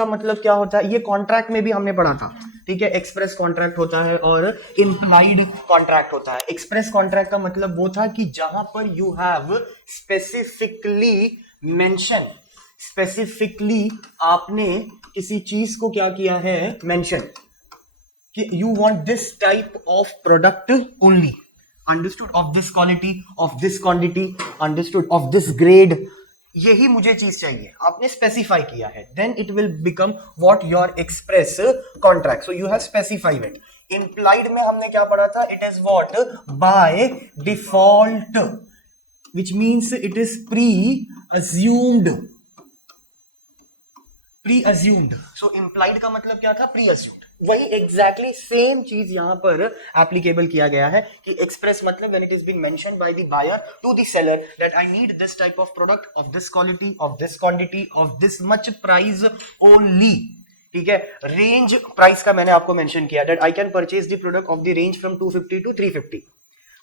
का मतलब क्या होता है, ये कॉन्ट्रैक्ट में भी हमने पढ़ा था, ठीक है। एक्सप्रेस कॉन्ट्रैक्ट होता है और इम्प्लाइड कॉन्ट्रैक्ट होता है। एक्सप्रेस कॉन्ट्रैक्ट का मतलब वो था कि जहां पर you have specifically mention, specifically आपने किसी चीज को क्या किया है, मेंशन, कि you want this type of product only, understood, of this quality, of this quantity, understood, of this grade, यही मुझे चीज चाहिए, आपने स्पेसिफाई किया है, then it will become what, your express contract. So you have specified it. Implied में हमने क्या पढ़ा था, it is what, by default, which means it is pre assumed, pre assumed. So implied का मतलब क्या था, प्री अज्यूम्ड। वही एग्जैक्टली सेम चीज यहां पर एप्लीकेबल किया गया है कि एक्सप्रेस मतलब when it is being mentioned by the buyer to the seller that I need this type of product of this quality, of this quantity, of this much price only, ठीक है। Range price का मैंने आपको mention किया that I can purchase the product of the range from 250 to 350।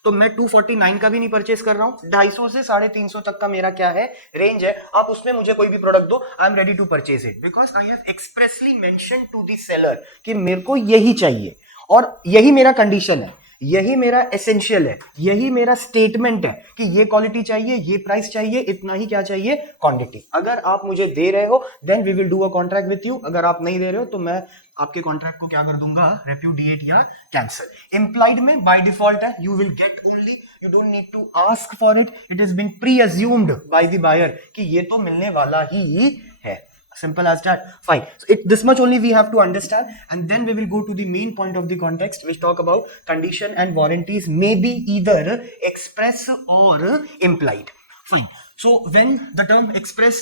तो मैं 249 का भी नहीं परचेस कर रहा हूं, 250 से 350 तक का मेरा क्या है, रेंज है। आप उसमें मुझे कोई भी प्रोडक्ट दो, I am ready to purchase it because I have expressly mention to the seller कि मेरे को यही चाहिए और यही मेरा कंडीशन है, यही मेरा एसेंशियल है, यही मेरा स्टेटमेंट है कि ये क्वालिटी चाहिए, ये प्राइस चाहिए, इतना ही क्या चाहिए, क्वांटिटी। अगर आप मुझे दे रहे हो then we will do a contract with you, अगर आप नहीं दे रहे हो तो मैं आपके कॉन्ट्रैक्ट को क्या कर दूंगा, रेप्यूडिएट या कैंसिल। इंप्लाइड में बाय डिफॉल्ट है, you will get only, you don't need to ask for it, it is being pre assumed by the buyer कि ये तो मिलने वाला ही है। Simple as that. Fine. So this much only we have to understand, and then we will go to the main point of the context, which talk about condition and warranties may be either express or implied. Fine. So when the term express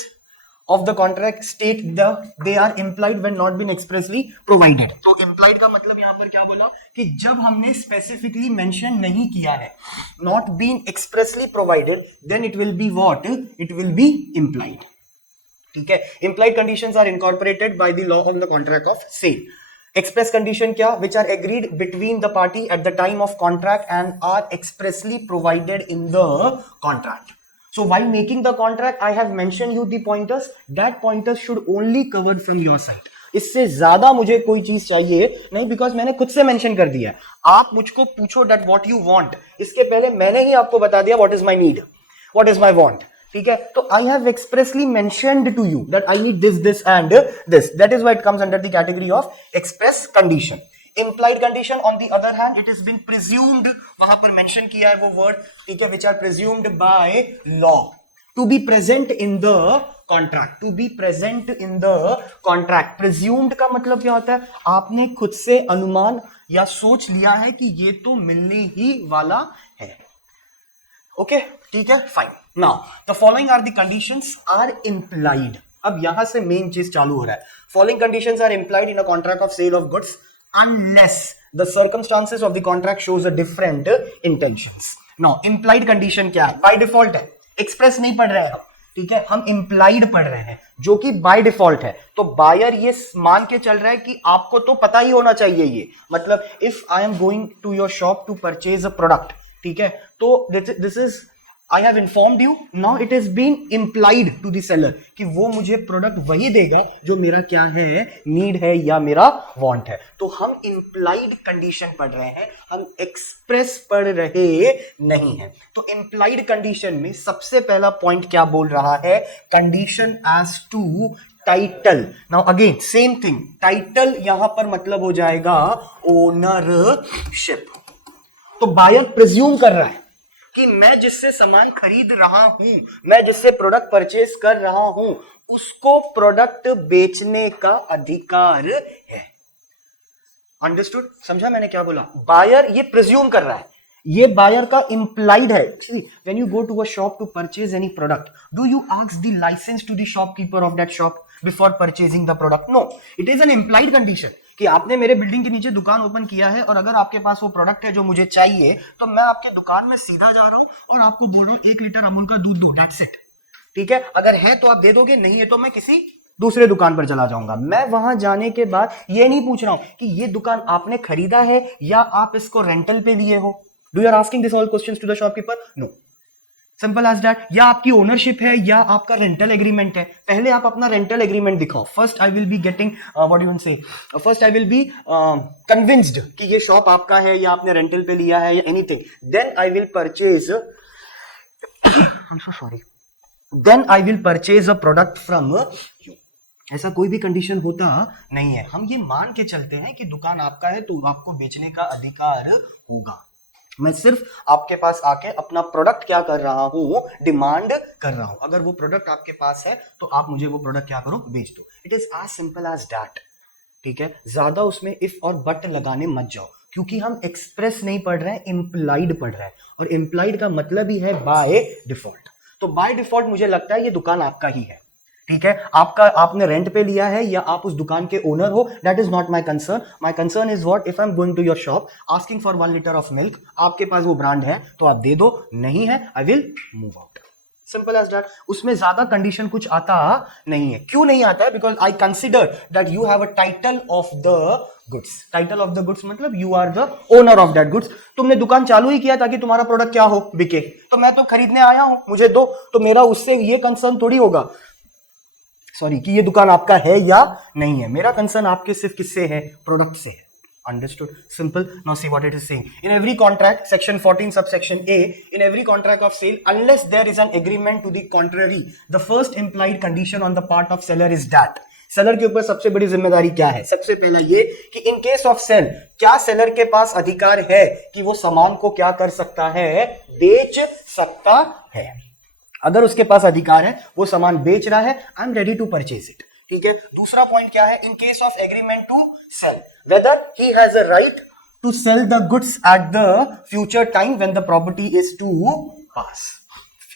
of the contract state they are implied when not been expressly provided. तो implied का मतलब यहाँ पर क्या बोला कि जब हमने specifically mention नहीं किया है, not been expressly provided, then it will be what? It will be implied. ठीक है। Implied conditions are incorporated by the law of the contract of sale. Express condition क्या, which are agreed between the party at the time of contract and are expressly provided in the contract. So while making the contract I have mention you the pointers, that pointers should only covered from your side. इससे ज्यादा मुझे कोई चीज चाहिए नहीं, because मैंने खुद से मेंशन कर दिया है। आप मुझको पूछो दैट व्हाट यू वांट, इसके पहले मैंने ही आपको बता दिया what is my need, what is my want, ठीक है। तो I have expressly mentioned to you that I need this and this, that is why it comes under the category of express condition. Implied condition on the other hand, it is been presumed, वहां पर mention किया है वो word, ठीक है, which are presumed by law to be present in the contract, to be present in the contract. Presumed का मतलब क्या होता है, आपने खुद से अनुमान या सोच लिया है कि ये तो मिलने ही वाला है, ओके, ठीक है, fine. Now the following are the conditions are implied. अब यहां से मेन चीज चालू हो रहा है। Following conditions are implied in a contract of sale of goods unless the circumstances of the contract shows a different intentions. Now implied condition क्या है, बाय डिफॉल्ट है, एक्सप्रेस नहीं पढ़ रहे हैं हम, ठीक है, हम इंप्लाइड पढ़ रहे हैं जो कि बाय डिफॉल्ट है। तो बायर ये मान के चल रहा है कि आपको तो पता ही होना चाहिए ये, मतलब if I am going to your shop to purchase a product, ठीक है, तो this is I have informed you, now it is being implied to the seller कि वो मुझे प्रोडक्ट वही देगा जो मेरा क्या है, नीड है या मेरा वांट है। तो हम implied कंडीशन पढ़ रहे हैं, हम एक्सप्रेस पढ़ रहे नहीं है। तो implied कंडीशन में सबसे पहला पॉइंट क्या बोल रहा है, condition as to title. Now again same thing, title यहां पर मतलब हो जाएगा ओनरशिप। तो बायर प्रिज्यूम कर रहा है कि मैं जिससे सामान खरीद रहा हूं, मैं जिससे प्रोडक्ट परचेज कर रहा हूं, उसको प्रोडक्ट बेचने का अधिकार है। अंडरस्टूड, समझा मैंने क्या बोला? बायर ये प्रिज्यूम कर रहा है, ये बायर का इंप्लाइड है। When you go to a shop to purchase any product, do you ask the licence to the shopkeeper of that shop before purchasing the product? No, it is an implied condition कि आपने मेरे building के नीचे दुकान open किया है और अगर आपके पास वो प्रोडक्ट है जो मुझे चाहिए, तो मैं आपके दुकान में सीधा जा रहा हूं और आपको बोल रहा हूं 1 लीटर अमूल का दूध दो, दैट्स इट, ठीक है। अगर है तो आप दे दोगे, नहीं है तो मैं किसी दूसरे दुकान पर चला जाऊंगा। मैं वहां जाने के बाद ये नहीं पूछ रहा हूं कि ये दुकान आपने खरीदा है या आप इसको रेंटल पे लिए हो। Do you are asking this all questions to the shopkeeper? No. Simple as that. या आपकी ओनरशिप है या आपका रेंटल एग्रीमेंट है, पहले आप अपना रेंटल एग्रीमेंट दिखाओ। First I will be getting what you say, first I will be convinced कि ये शॉप आपका है या आपने रेंटल पे लिया है या anything, then I will purchase I'm so sorry. Then I will purchase a product from you. ऐसा कोई भी कंडीशन होता नहीं है। हम ये मान के चलते हैं कि दुकान आपका है तो आपको बेचने का अधिकार होगा। मैं सिर्फ आपके पास आके अपना प्रोडक्ट क्या कर रहा हूं, डिमांड कर रहा हूं। अगर वो प्रोडक्ट आपके पास है तो आप मुझे वो प्रोडक्ट क्या करो, बेच दो। It is as simple as that. ठीक है, ज्यादा उसमें इफ और बट लगाने मत जाओ, क्योंकि हम एक्सप्रेस नहीं पढ़ रहे हैं, इम्प्लाइड पढ़ रहे हैं, और इम्प्लाइड का मतलब ही है बाय डिफॉल्ट। तो बाय डिफॉल्ट मुझे लगता है ये दुकान आपका ही है। ठीक है, आपका, आपने रेंट पे लिया है या आप उस दुकान के ओनर हो, that is not my concern. My concern is what, if I am going to your shop asking for 1 litre of milk, आपके पास वो ब्रांड है तो आप दे दो, नहीं है I will move out. Simple as that. उसमें ज्यादा कंडीशन कुछ आता नहीं है। क्यों नहीं आता है? Because I consider that you have a title of the goods. Title of the goods मतलब you are the owner of that goods. तुमने दुकान चालू ही किया ताकि तुम्हारा प्रोडक्ट क्या हो, बिके। तो मैं तो खरीदने आया हूं, मुझे दो। तो मेरा उससे ये कंसर्न थोड़ी होगा, सॉरी, कि ये दुकान आपका है या नहीं है। मेरा कंसर्न आपके सिर्फ किससे है, प्रोडक्ट से है। Understood? Simple. Now see what it is saying. In every contract, section 14 subsection A, in every contract of sale, unless there is an agreement to the contrary, the first implied condition on the part of seller is that. Seller के ऊपर सबसे बड़ी जिम्मेदारी क्या है? सबसे पहला ये कि इन केस ऑफ सेल, क्या सेलर के पास अधिकार है कि वो सामान को क्या कर सकता है, बेच सकता है। अगर उसके पास अधिकार है, वो सामान बेच रहा है, I am ready to purchase it. ठीक है। दूसरा पॉइंट क्या है? In case of agreement to sell, whether he has a right to sell the goods at the future time when the property is to pass.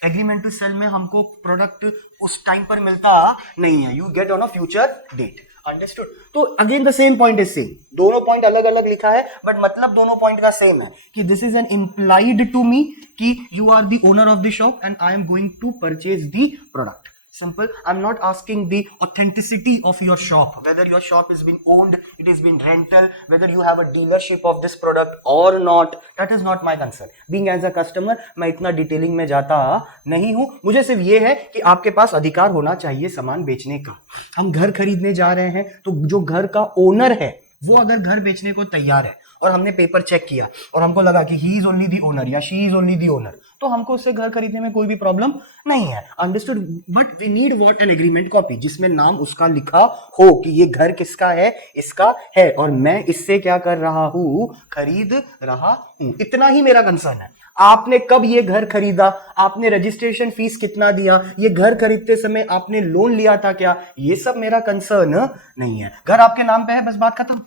Agreement to sell में हमको product उस time पर मिलता नहीं है, you get on a future date. Understood? तो again the same point is same. दोनों point अलग अलग लिखा है बट मतलब दोनों पॉइंट का सेम है कि this is an implied to me कि you are the owner of the shop and I am going to purchase the product. Simple. I'm not asking the authenticity of your shop, whether your shop is been owned, it is been rental, whether you have a dealership of this product or not. That is not my concern. Being as a customer, मैं इतना detailing में जाता नहीं हूं। मुझे सिर्फ ये है कि आपके पास अधिकार होना चाहिए सामान बेचने का। हम घर खरीदने जा रहे हैं तो जो घर का ओनर है वो अगर घर बेचने को तैयार है और हमने पेपर चेक किया और हमको लगा कि he is only the owner या she is only the owner, तो हमको उससे घर खरीदने में कोई भी प्रॉब्लम नहीं है। Understood? But we need what, an agreement copy जिसमें नाम उसका लिखा हो कि ये घर किसका है, इसका है, और मैं इससे क्या कर रहा हूं, खरीद रहा हूं। इतना ही मेरा कंसर्न है। आपने कब ये घर खरीदा, आपने रजिस्ट्रेशन फीस कितना दिया, ये घर खरीदते समय आपने लोन लिया था क्या, ये सब मेरा कंसर्न नहीं है। घर आपके नाम पे है, बस बात खत्म।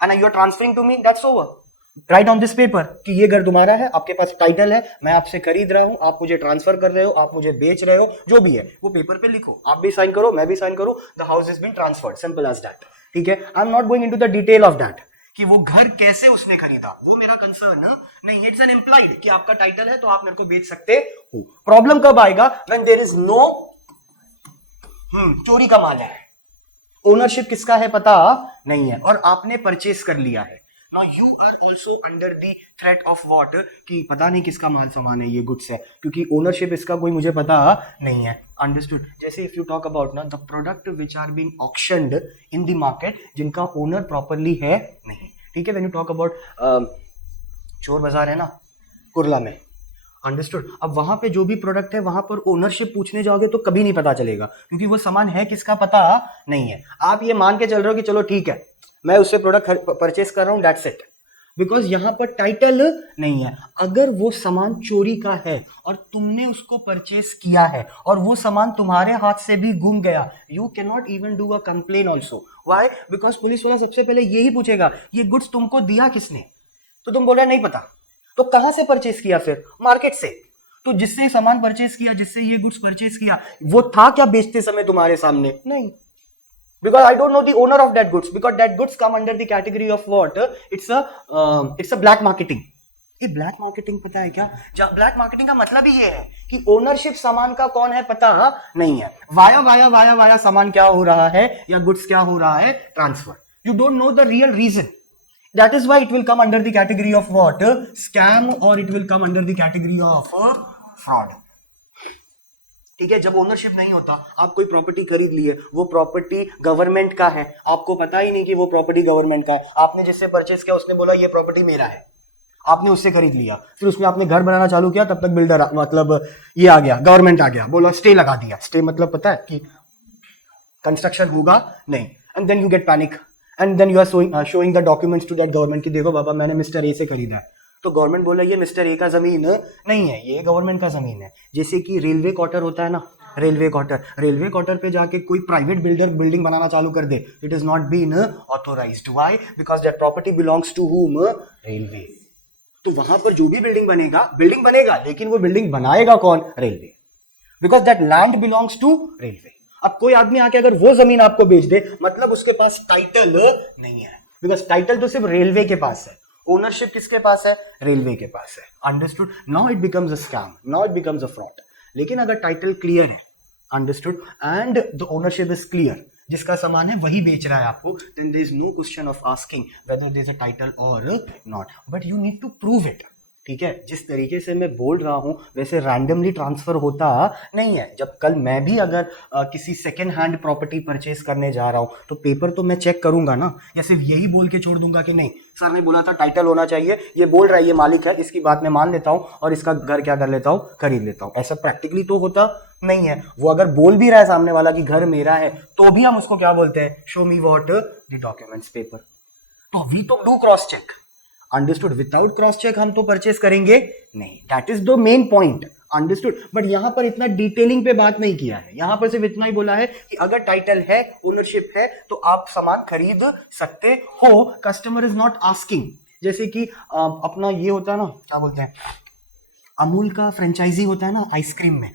And you are transferring to me, that's over. Write on this paper कि ये घर तुम्हारा है, आपके पास टाइटल है, मैं आपसे खरीद रहा हूं, आप मुझे ट्रांसफर कर रहे हो, आप मुझे बेच रहे हो, जो भी है वो पेपर पे लिखो। आप भी साइन करो, मैं भी साइन करूं, the house is been transferred. Simple as that. ठीक है। I am not going into the detail of that कि वो घर कैसे उसने खरीदा, वो मेरा कंसर्न नहीं। इट्स एन इम्प्लाइड कि आपका टाइटल है तो आप मेरे को बेच सकते हो। प्रॉब्लम कब आएगा? व्हेन देयर इज नो चोरी का माल है, ओनरशिप किसका है पता नहीं है और आपने परचेस कर लिया है। Now you are also under the threat of what कि पता नहीं किसका माल सामान है, ये गुड्स है, क्योंकि ओनरशिप इसका कोई मुझे पता नहीं है। अंडरस्टूड? जैसे इफ यू टॉक अबाउट ना the product which are being auctioned in the market, जिनका ओनर प्रॉपरली है नहीं। ठीक है। व्हेन यू टॉक अबाउट चोर बाजार है ना कुर्ला में, अंडरस्टूड? अब वहां पे जो भी प्रोडक्ट है वहां पर ओनरशिप पूछने जाओगे तो कभी नहीं पता चलेगा, क्योंकि वो सामान है किसका पता नहीं है। आप ये मान के चल रहे हो कि चलो ठीक है मैं उससे प्रोडक्ट परचेस कर रहा हूं, दैट्स इट, बिकॉज यहां पर टाइटल नहीं है। अगर वो सामान चोरी का है और तुमने उसको परचेस किया है और वो सामान तुम्हारे हाथ से भी गुम गया, you can not even do a complain also. Why? Because police वाला सबसे पहले यही पूछेगा ये गुड्स तुमको दिया किसने, तो तुम बोल रहे नहीं पता, तो कहां से परचेस किया? फिर मार्केट से। तो जिससे सामान परचेस किया, जिससे ये गुड्स परचेस किया, वो था क्या बेचते समय तुम्हारे सामने? नहीं। Because I don't know the owner of that goods, because that goods come under the category of what, it's a black marketing. ये ब्लैक मार्केटिंग पता है क्या? ब्लैक मार्केटिंग का मतलब ही ये है कि ओनरशिप सामान का कौन है पता नहीं है, वाया वाया वाया वाया सामान क्या हो रहा है या गुड्स क्या हो रहा है, transfer. You don't know the real reason. That is why it will come under the category of what? Scam, or it will come under the category of fraud. ठीक है, जब ओनरशिप नहीं होता, आप कोई प्रॉपर्टी खरीद ली है, वो प्रॉपर्टी गवर्नमेंट का है, आपको पता ही नहीं कि वो प्रॉपर्टी गवर्नमेंट का है, आपने जिससे परचेस किया उसने बोला ये प्रॉपर्टी मेरा है, आपने उससे खरीद लिया, फिर उसमें आपने घर बनाना चालू किया, तब तक बिल्डर मतलब ये आ गया, गवर्नमेंट आ गया, बोला स्टे लगा दिया। स्टे मतलब पता है कि कंस्ट्रक्शन होगा नहीं, and then you get panic and then you are showing the documents to that government कि देखो बाबा मैंने मिस्टर ए से खरीदा है, तो गवर्नमेंट बोला ये मिस्टर ए का जमीन नहीं है, ये गवर्नमेंट का जमीन है। जैसे कि रेलवे क्वार्टर होता है ना, रेलवे क्वार्टर पे जाके कोई प्राइवेट बिल्डर बिल्डिंग बनाना चालू कर दे, it is not been authorized, why? Because that property belongs to whom? Railway. तो वहां पर जो भी बिल्डिंग बनेगा, लेकिन वो बिल्डिंग बनाएगा कौन? Railway, because that land belongs to railway. अब कोई आदमी आके अगर वो जमीन आपको बेच दे, मतलब उसके पास टाइटल नहीं है, बिकॉज टाइटल तो सिर्फ रेलवे के पास है, ओनरशिप किसके पास है? रेलवे के पास है। Understood? Now it becomes a scam, now it becomes a fraud. लेकिन अगर टाइटल क्लियर है, understood, and the ownership is clear, जिसका सामान है वही बेच रहा है आपको, then there is no question of asking whether there is a title और not, but you need to prove it. ठीक है, जिस तरीके से मैं बोल रहा हूं वैसे रैंडमली ट्रांसफर होता नहीं है। जब कल मैं भी अगर किसी सेकेंड हैंड प्रॉपर्टी परचेस करने जा रहा हूं, तो पेपर तो मैं चेक करूंगा ना, या सिर्फ यही बोल के छोड़ दूंगा कि नहीं सर ने बोला था टाइटल होना चाहिए, ये बोल रहा है, ये मालिक है, इसकी बात मैं मान लेता हूं और इसका घर क्या कर लेता हूं? खरीद लेता हूं। ऐसा प्रैक्टिकली तो होता नहीं है। वो अगर बोल भी रहा है सामने वाला कि घर मेरा है, तो भी हम उसको क्या बोलते हैं? Show me what the documents paper. तो वी तो do cross check, understood. Without cross check हम तो परचेस करेंगे नहीं, that is the main point, understood. But यहां पर इतना डिटेलिंग पे बात नहीं किया है, यहां पर सिर्फ इतना ही बोला है कि अगर टाइटल है, ओनरशिप है, तो आप सामान खरीद सकते हो, कस्टमर इज नॉट आस्किंग। जैसे कि अपना ये होता है ना, क्या बोलते हैं, अमूल का फ्रेंचाइजी होता है ना आइसक्रीम में,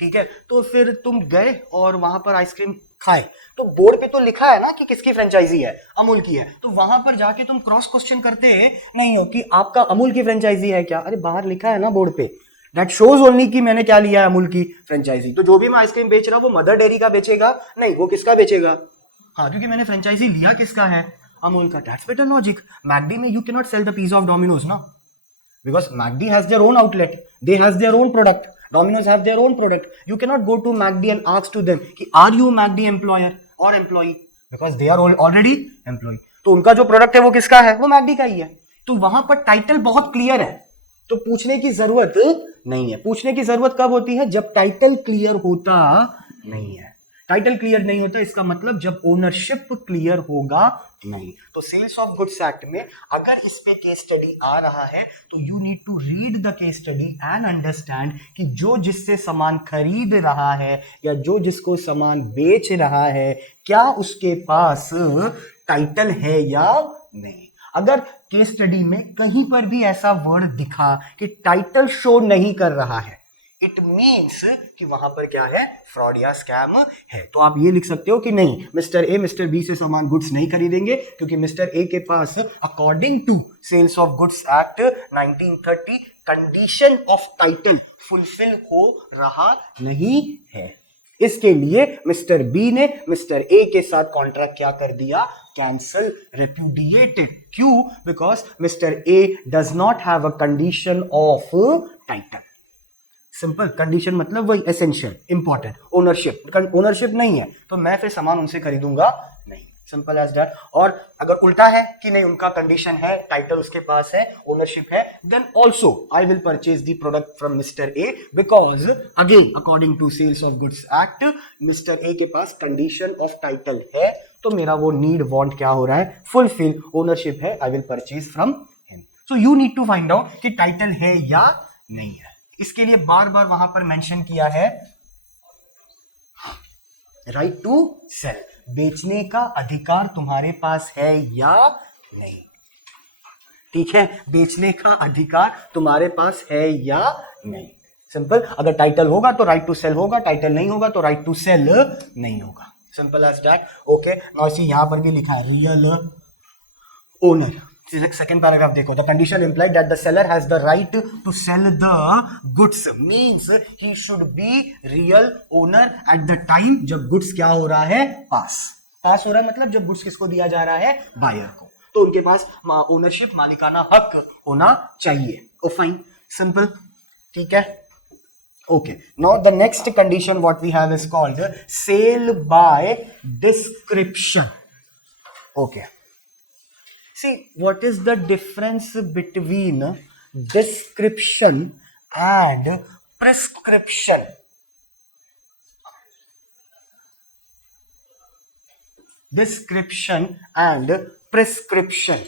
ठीक है, तो फिर तुम गए और वहां पर आइसक्रीम खाए, तो बोर्ड पे तो लिखा है ना कि किसकी फ्रेंचाइजी है? अमूल की है। तो वहां पर जाके तुम क्रॉस क्वेश्चन करते नहीं हो कि आपका अमूल की फ्रेंचाइजी है क्या? अरे बाहर लिखा है ना बोर्ड पे, दैट शोज ओनली कि मैंने क्या लिया है? अमूल की फ्रेंचाइजी। तो जो भी मैं आइसक्रीम बेच रहा हूं वो मदर डेयरी का बेचेगा नहीं, वो किसका बेचेगा? हाँ, क्योंकि मैंने फ्रेंचाइजी लिया किसका है? अमूल का। That's better logic. मैकडी में you can not sell the pizza of Domino's ना, because McD has their own outlet, they has their own product, Domino's have their own product. You cannot go to McD and ask to them कि are you McD employer or employee, because they are already employee. तो उनका जो product है वो किसका है? वो McD का ही है। तो वहां पर टाइटल बहुत क्लियर है, तो पूछने की जरूरत नहीं है। पूछने की जरूरत कब होती है? जब टाइटल क्लियर होता नहीं है। टाइटल क्लियर नहीं होता, इसका मतलब जब ओनरशिप क्लियर होगा नहीं। तो सेल्स ऑफ गुड्स एक्ट में अगर इस पे केस स्टडी आ रहा है, तो you need to read the case study and understand कि जो जिससे सामान खरीद रहा है या जो जिसको सामान बेच रहा है, क्या उसके पास टाइटल है या नहीं। अगर केस स्टडी में कहीं पर भी ऐसा वर्ड दिखा कि टाइटल शो नहीं कर रहा है, इट मीन्स कि वहां पर क्या है? फ्रॉड या स्कैम है। तो आप ये लिख सकते हो कि नहीं, मिस्टर ए मिस्टर बी से सामान गुड्स नहीं खरीदेंगे, क्योंकि मिस्टर ए के पास according to sales of goods act 1930 condition of title fulfil हो रहा नहीं है। इसके लिए मिस्टर बी ने मिस्टर ए के साथ कॉन्ट्रैक्ट क्या कर दिया? Cancel, repudiated. क्यों? Because mister A does not have a condition of title. Simple. Condition मतलब वही एसेंशियल, इंपॉर्टेंट। ओनरशिप नहीं है, तो मैं फिर सामान उनसे खरीदूंगा नहीं। Simple as that. और अगर उल्टा है कि नहीं, उनका कंडीशन है, टाइटल उसके पास है, ओनरशिप है, then also I will purchase the product from mister A, because again according to sales of goods act mister A के पास कंडीशन ऑफ टाइटल है, तो मेरा वो नीड वांट क्या हो रहा है? फुलफिल। ओनरशिप है, I will purchase from him. So you need to find out कि टाइटल है या नहीं है। इसके लिए बार बार वहां पर मेंशन किया है राइट टू सेल, बेचने का अधिकार तुम्हारे पास है या नहीं। ठीक है, बेचने का अधिकार तुम्हारे पास है या नहीं। सिंपल। अगर टाइटल होगा तो राइट टू सेल होगा, टाइटल नहीं होगा तो राइट टू सेल नहीं होगा। Simple as that. Okay, now see यहां पर भी लिखा है रियल ओनर। सेकेंड पैराग्राफ देखो, the condition implied that the seller has the right to sell the goods means he should be real owner at the time जब goods क्या हो रहा है? पास हो रहा है, मतलब जब गुड्स किसको दिया जा रहा है? बायर को। तो उनके पास ओनरशिप, मालिकाना हक होना चाहिए। ओ फाइन, सिंपल। ठीक है, Okay, now the next condition what we have is called sale by description. Okay, see what is the difference between description and prescription? Description and prescription,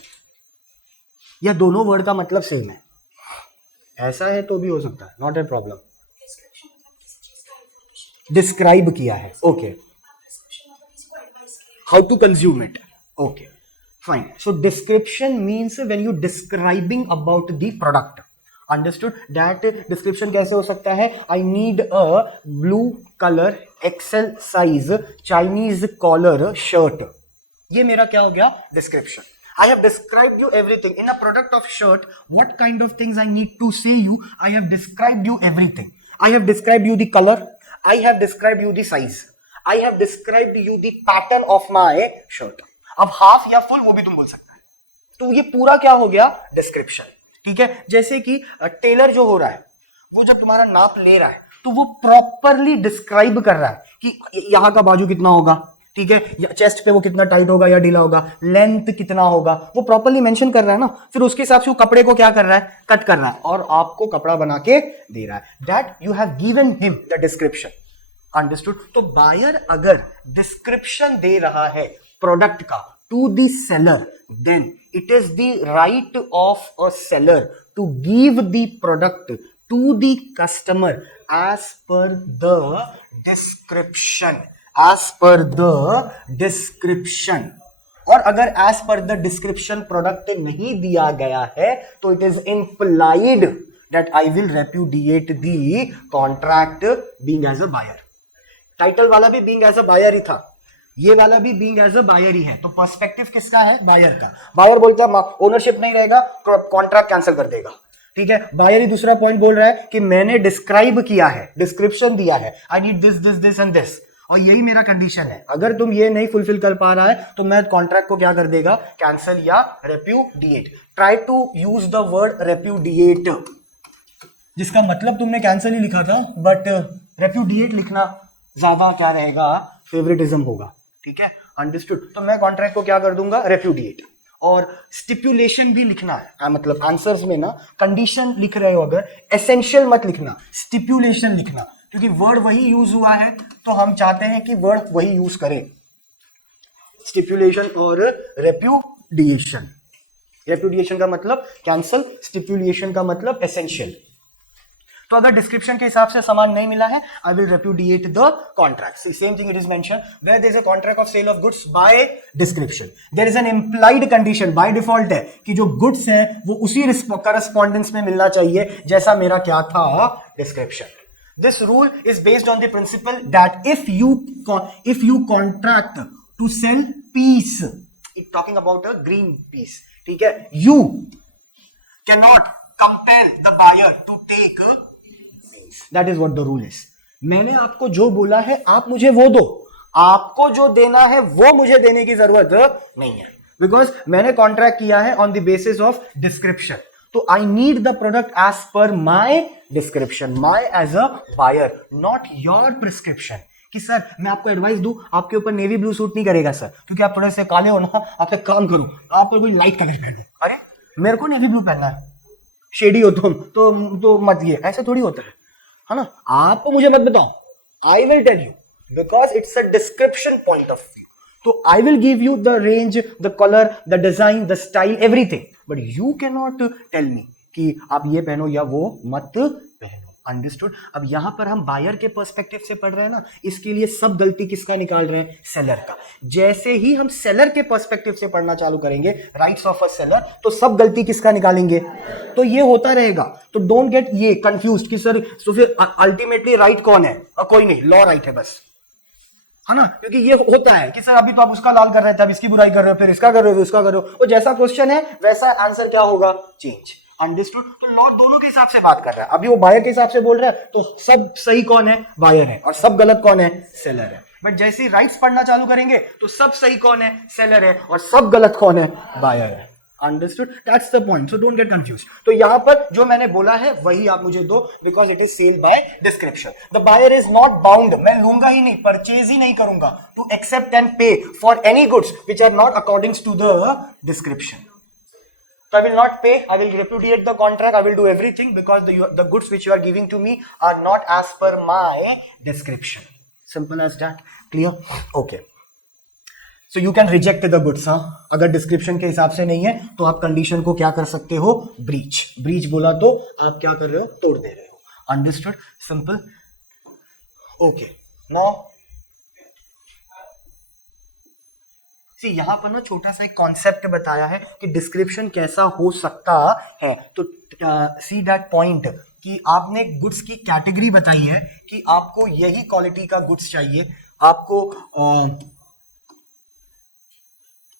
यह दोनों वर्ड का मतलब सेम है. ऐसा है तो भी हो सकता है, नॉट ए प्रॉब्लम. डिस्क्राइब किया है. Okay, how to consume it. Okay, fine. So description means when you describing about the product. Understood. That description कैसे हो सकता है? I need a blue colour XL size Chinese collar shirt. ये मेरा क्या हो गया? Description. I have described you everything. In a product of shirt, what kind of things I need to say you? I have described you everything. I have described you the color. I have described you the size. I have described you the pattern of my shirt. अब half या full वो भी तुम बोल सकते हैं. तो ये पूरा क्या हो गया? डिस्क्रिप्शन. ठीक है. जैसे कि टेलर जो हो रहा है वो जब तुम्हारा नाप ले रहा है तो वो प्रॉपरली डिस्क्राइब कर रहा है कि यहां का बाजू कितना होगा. ठीक है. चेस्ट पे वो कितना टाइट होगा या ढीला होगा, लेंथ कितना होगा, वो प्रॉपरली मेंशन कर रहा है ना. फिर उसके हिसाब से वो कपड़े को क्या कर रहा है? कट कर रहा है और आपको कपड़ा बना के दे रहा है. That you have given him the description. Understood. तो बायर अगर डिस्क्रिप्शन दे रहा है प्रोडक्ट का to the seller, then it is the right of a seller to give the product to the customer as per the description. As per the description. और अगर as per the description product नहीं दिया गया है तो it is implied that I will repudiate the contract being as a buyer. Title वाला भी being as a buyer ही था, ये वाला भी being as a buyer ही है. तो पर्सपेक्टिव किसका है? बायर का. बायर बोलता है ओनरशिप नहीं रहेगा, कॉन्ट्रैक्ट कैंसिल कर देगा. ठीक है. बायर ही दूसरा पॉइंट बोल रहा है कि मैंने डिस्क्राइब किया है, डिस्क्रिप्शन दिया है, I need this this this and this, और यही मेरा कंडीशन है. अगर तुम ये नहीं फुलफिल कर पा रहा है तो मैं कॉन्ट्रैक्ट को क्या कर देगा? कैंसिल या repudiate. Try to use the word repudiate, जिसका मतलब तुमने कैंसिल ही लिखा था, बट रेप्यूडिएट लिखना ज्यादा क्या रहेगा? फेवरेटिज्म होगा. ठीक है. अंडरस्टूड. तो मैं कॉन्ट्रैक्ट को क्या कर दूंगा? रेप्यूडिएट. और स्टिपुलेशन भी लिखना है, मतलब आंसर्स में ना कंडीशन लिख रहे हो अगर, एसेंशियल मत लिखना, स्टिपुलेशन लिखना, क्योंकि वर्ड वही यूज हुआ है तो हम चाहते हैं कि वर्ड वही यूज करें. स्टिपुलेशन और रेप्यूडिएशन. रेप्यूडिएशन का मतलब कैंसल, स्टिपुलेशन का मतलब एसेंशियल. तो अगर डिस्क्रिप्शन के हिसाब से सामान नहीं मिला है, I will repudiate the contract. Same thing it is mention where there is a contract of sale of goods by description. There is an implied condition, by default है कि जो गुड्स है वो उसी करस्पॉन्डेंस में मिलना चाहिए जैसा मेरा क्या था? Description. This rule is based on the principle that if you contract to sell peas, it's talking about a green peas, ठीक है, you cannot compel the buyer to take. That is what the rule is. मैंने आपको जो बोला है आप मुझे वो दो, आपको जो देना है वो मुझे देने की जरूरत नहीं है, बिकॉज मैंने कॉन्ट्रैक्ट किया है on the basis of description. तो I need the product as per my description, my as a buyer, not your prescription. कि सर मैं आपको एडवाइस दूं, आपके ऊपर नेवी ब्लू सूट नहीं करेगा सर, क्योंकि आप थोड़े से काले हो ना, आप एक काम करो आप कोई लाइट कलर पहनो. अरे मेरे को नेवी ब्लू पहनना है, शेडी हो तुम तो मत, ये ऐसा थोड़ी होता है ना. आपको मुझे मत बताओ, I will tell you, because it's a description point of view. तो I will give you the range, the colour, the design, the style, everything, but you can not tell me कि आप ये पहनो या वो मत पहनो. अंडरस्टूड. अब यहां पर हम बायर के पर्सपेक्टिव से पढ़ रहे हैं ना, इसके लिए सब गलती किसका निकाल रहे हैं? सेलर का. जैसे ही हम सेलर के पर्सपेक्टिव से पढ़ना चालू करेंगे, राइट्स ऑफ अ सेलर, तो सब गलती किसका निकालेंगे? तो ये होता रहेगा. तो डोंट गेट ये कंफ्यूज कि सर तो फिर अल्टीमेटली राइट कौन है? कोई नहीं, लॉ राइट है बस, है ना. क्योंकि ये होता है कि सर अभी तो आप उसका लाल कर रहे थे, अब इसकी बुराई कर रहे हो, फिर इसका कर रहे हो, उसका कर रहे हो, और जैसा क्वेश्चन है वैसा आंसर क्या होगा? चेंज. अंडरस्टूड. तो लॉ दोनों के हिसाब से बात कर रहा है. अभी वो बायर के हिसाब से बोल रहा है तो सब सही कौन है? बायर है, और सब गलत कौन है? सेलर है. बट जैसे ही राइट्स पढ़ना चालू करेंगे तो सब सही कौन है? सेलर है, और सब गलत कौन है? बायर है. Understood, that's the point, so don't get confuse. तो यहां पर जो मैंने बोला है वही आप मुझे दो, because it is sale by description. The buyer is not bound, मैं लूंगा ही नहीं, परचेज ही नहीं करूंगा, to accept and pay for any goods which are not according to the description. So I will not pay, I will repudiate the contract, I will do everything because the goods which you are giving to me are not as per my description. Simple as that. Clear? Okay. So you can reject the goods, हाँ? अगर description के हिसाब से नहीं है तो आप condition को क्या कर सकते हो? breach. breach बोला तो आप क्या कर रहे हो? तोड़ दे रहे हो. Understood? Simple. Okay. Now यहां पर ना छोटा सा एक कॉन्सेप्ट बताया है कि डिस्क्रिप्शन कैसा हो सकता है। तो सी दैट पॉइंट कि आपने गुड्स की कैटेगरी बताई है कि आपको यही क्वालिटी का गुड्स चाहिए, आपको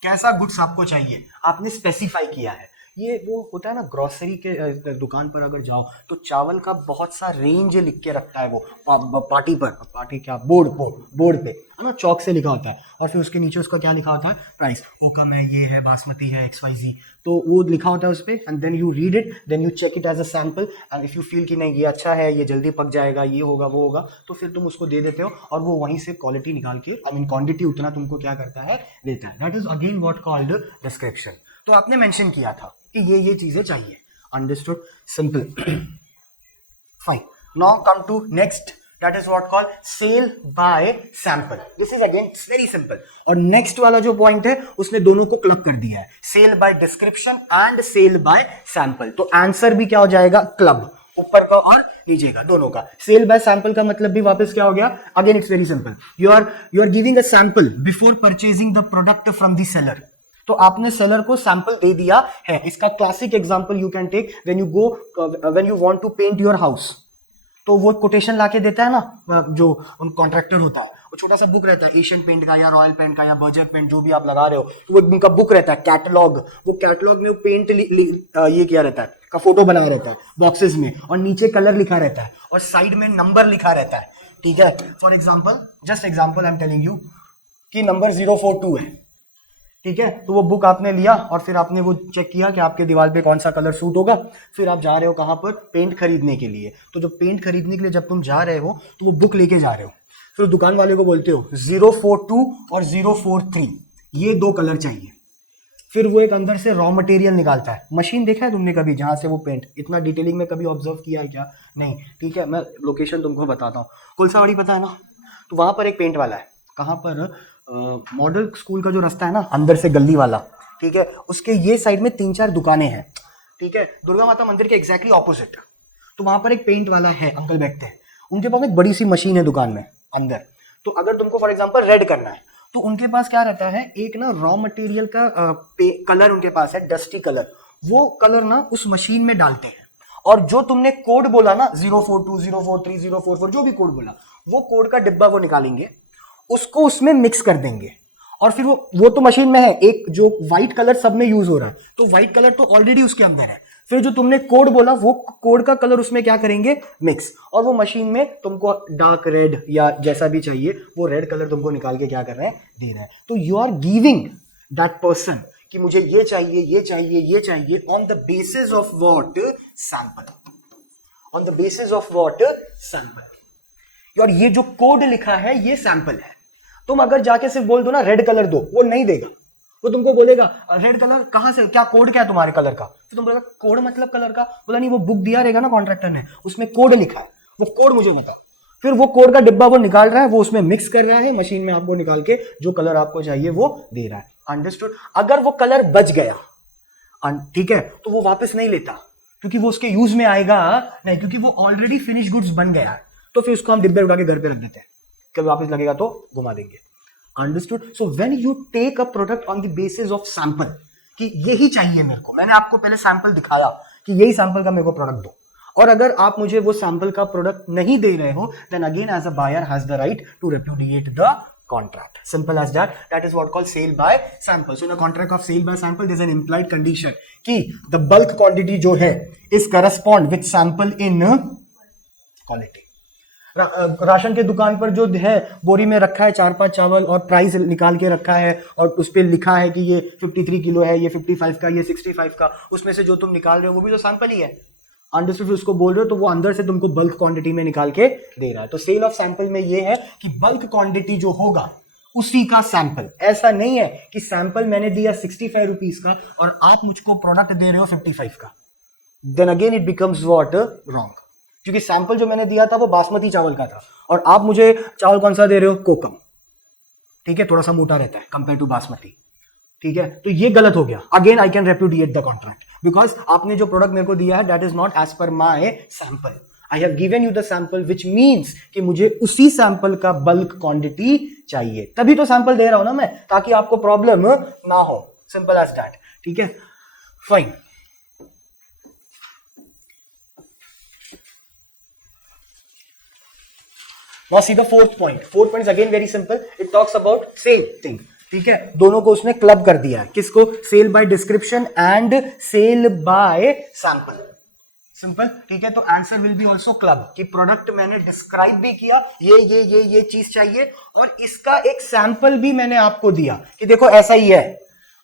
कैसा गुड्स आपको चाहिए आपने स्पेसिफाई किया है। ये वो होता है ना ग्रोसरी के दुकान पर अगर जाओ तो चावल का बहुत सा रेंज लिख के रखता है वो पार्टी पर, पार्टी क्या, बोर्ड पे है ना, चौक से लिखा होता है, और फिर उसके नीचे उसका क्या लिखा होता है, प्राइस, ओकम है, ये है, बासमती है, XYZ, तो वो लिखा होता है उस पर, and then you read it, then you check it as a sample, and if you feel कि नहीं ये अच्छा है, ये जल्दी पक जाएगा, ये होगा वो होगा, तो फिर तुम उसको दे देते हो और वो वहीं से क्वालिटी निकाल के, आई मीन क्वांटिटी उतना तुमको क्या करता है, देता है। That is again what called description. तो आपने मेंशन किया था कि ये चीजें चाहिए। Understood, simple, fine. Now come to next, that is what called sale by sample. This is again very simple. और नेक्स्ट वाला जो पॉइंट है उसने दोनों को क्लब कर दिया है, sale by description and sale by sample. तो आंसर भी क्या हो जाएगा, क्लब, ऊपर का और नीचे का दोनों का। सेल बाय सैंपल का मतलब भी वापस क्या हो गया, again it's very simple, you are giving a sample before purchasing the product from the seller. तो आपने सेलर को सैंपल दे दिया है। इसका classic example you can take when you want to paint your house, तो वो कोटेशन लाके देता है ना, जो उन कॉन्ट्रैक्टर होता है, वो छोटा सा बुक रहता है एशियन पेंट का या रॉयल पेंट का या बर्जर पेंट जो भी आप लगा रहे हो, तो वो उनका बुक रहता है, कैटलॉग। वो कैटलॉग में वो पेंट ये किया रहता है, का फोटो बना रहता है बॉक्सेस में, और नीचे कलर लिखा रहता है और साइड में नंबर लिखा रहता है। ठीक है, for example, just example I am telling you कि नंबर 042 है। ठीक है, तो वो बुक आपने लिया और फिर आपने वो चेक किया कि आपके दीवार पे कौन सा कलर सूट होगा। फिर आप जा रहे हो कहाँ पर, पेंट खरीदने के लिए। तो जो पेंट खरीदने के लिए जब तुम जा रहे हो तो वो बुक लेके जा रहे हो, फिर दुकान वाले को बोलते हो 042 और 043 ये दो कलर चाहिए। फिर वो एक अंदर से रॉ मटेरियल निकालता है। मशीन देखा है तुमने कभी जहां से वो पेंट, इतना डिटेलिंग में कभी ऑब्जर्व किया है क्या? नहीं। ठीक है, मैं लोकेशन तुमको बताता हूँ। कुलसावाड़ी पता है ना, तो वहां पर एक पेंट वाला है। कहाँ पर, मॉडल स्कूल का जो रास्ता है ना अंदर से गली वाला, ठीक है, उसके ये साइड में 3-4 दुकानें हैं। ठीक है, दुर्गा माता मंदिर के एग्जैक्टली ऑपोजिट। तो वहां पर एक पेंट वाला है, अंकल बैठते हैं, उनके पास एक बड़ी सी मशीन है दुकान में अंदर। तो अगर तुमको फॉर एग्जांपल रेड करना है तो उनके पास क्या रहता है, एक ना रॉ मटेरियल का कलर उनके पास है, डस्टी कलर। वो कलर ना उस मशीन में डालते हैं, और जो तुमने कोड बोला ना 042 043 044 जो भी कोड बोला, वो कोड का डिब्बा वो निकालेंगे, उसको उसमें मिक्स कर देंगे, और फिर वो तो मशीन में है। एक जो व्हाइट कलर सब में यूज हो रहा है, तो व्हाइट कलर तो ऑलरेडी उसके अंदर है। फिर जो तुमने कोड बोला वो कोड का कलर उसमें क्या करेंगे, मिक्स, और वो मशीन में तुमको डार्क रेड या जैसा भी चाहिए वो रेड कलर तुमको निकाल के क्या कर रहे हैं, दे रहे हैं। तो you are giving that person कि मुझे ये चाहिए, ये चाहिए, ये चाहिए, on the basis of what, sample, on the basis of what, sample. और ये जो कोड लिखा है ये सैंपल है। तुम अगर जाके सिर्फ बोल दो ना रेड कलर दो, वो नहीं देगा। वो तुमको बोलेगा रेड कलर कहां से, क्या कोड क्या है तुम्हारे कलर का? तो तुम बोलेगा कोड मतलब कलर का? बोला नहीं, वो बुक दिया रहेगा ना कॉन्ट्रैक्टर ने, उसमें कोड लिखा है, वो कोड मुझे बता। फिर वो कोड का डिब्बा वो निकाल रहा है, वो उसमें मिक्स कर रहा है, मशीन में आपको निकाल के जो कलर आपको चाहिए वो दे रहा है। अंडरस्टूड? अगर वो कलर बच गया, ठीक है, तो वो वापस नहीं लेता, क्योंकि वो उसके यूज में आएगा नहीं, क्योंकि वो ऑलरेडी फिनिश गुड्स बन गया है। तो फिर उसको हम डिब्बे उठा के घर पे रख देते हैं, कभी वापस लगेगा तो घुमा देंगे। Understood? So when you take a product on the basis of sample, कि यही चाहिए मेरे को, मैंने आपको पहले सैंपल दिखाया कि यही सैंपल का मेरे को प्रोडक्ट दो, और अगर आप मुझे वो सैंपल का प्रोडक्ट नहीं दे रहे हो, then again as a buyer has the right to repudiate the contract. Simple as that. That is what called sale by sample. So in a contract of sale by sample, there is an implied condition कि the bulk quantity जो है is correspond with sample in quality. Ration के दुकान पर जो है बोरी में रखा है 4-5 चावल और प्राइस निकाल के रखा है और उस पर लिखा है कि ये 53 किलो है, ये 55 का, ये 65 का, उसमें से जो तुम निकाल रहे हो वो भी तो सैंपल ही है। अंडरस्टूड? उसको बोल रहे हो तो वो अंदर से तुमको बल्क क्वांटिटी में निकाल के दे रहा है। तो सेल ऑफ सैंपल में ये है कि बल्क क्वांटिटी जो होगा उसी का सैंपल। ऐसा नहीं है कि सैंपल मैंने दिया 65 रुपीज का और आप मुझको प्रोडक्ट दे रहे हो 55 का, then again it becomes what? Wrong. क्योंकि सैंपल जो मैंने दिया था वो बासमती चावल का था और आप मुझे चावल कौन सा दे रहे हो? कोकम, ठीक है, थोड़ा सा मोटा रहता है कंपेयर टू बासमती, ठीक है। तो ये गलत हो गया। Again I can repudiate the contract because आपने जो प्रोडक्ट मेरे को दिया है that is not as per my sample. I have given you the sample which means कि मुझे उसी सैंपल का बल्क क्वांटिटी चाहिए, तभी तो सैंपल दे रहा हूं ना मैं, ताकि आपको प्रॉब्लम ना हो। सिंपल एज दैट, ठीक है, fine. Now see the fourth point. Fourth point is again very simple. It talks about same thing. ठीक है, दोनों को उसने क्लब कर दिया है। किसको? Sale by description and sale by sample. Simple, ठीक है। तो answer will be also club कि प्रोडक्ट मैंने डिस्क्राइब भी किया, ये चीज चाहिए और इसका एक सैंपल भी मैंने आपको दिया कि देखो ऐसा ही है।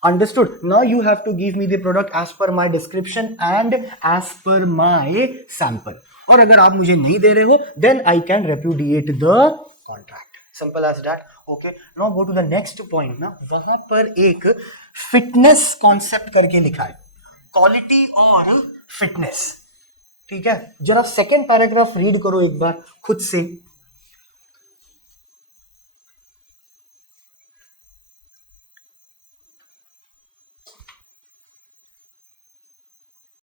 Understood? Now you have to give me the product as per my description and as per my sample. और अगर आप मुझे नहीं दे रहे हो then I can repudiate the contract. Simple as that. Okay, now go to the next point ना, वहां पर एक फिटनेस कॉन्सेप्ट करके लिखा है, क्वालिटी और फिटनेस, ठीक है। जरा सेकेंड पैराग्राफ रीड करो एक बार खुद से।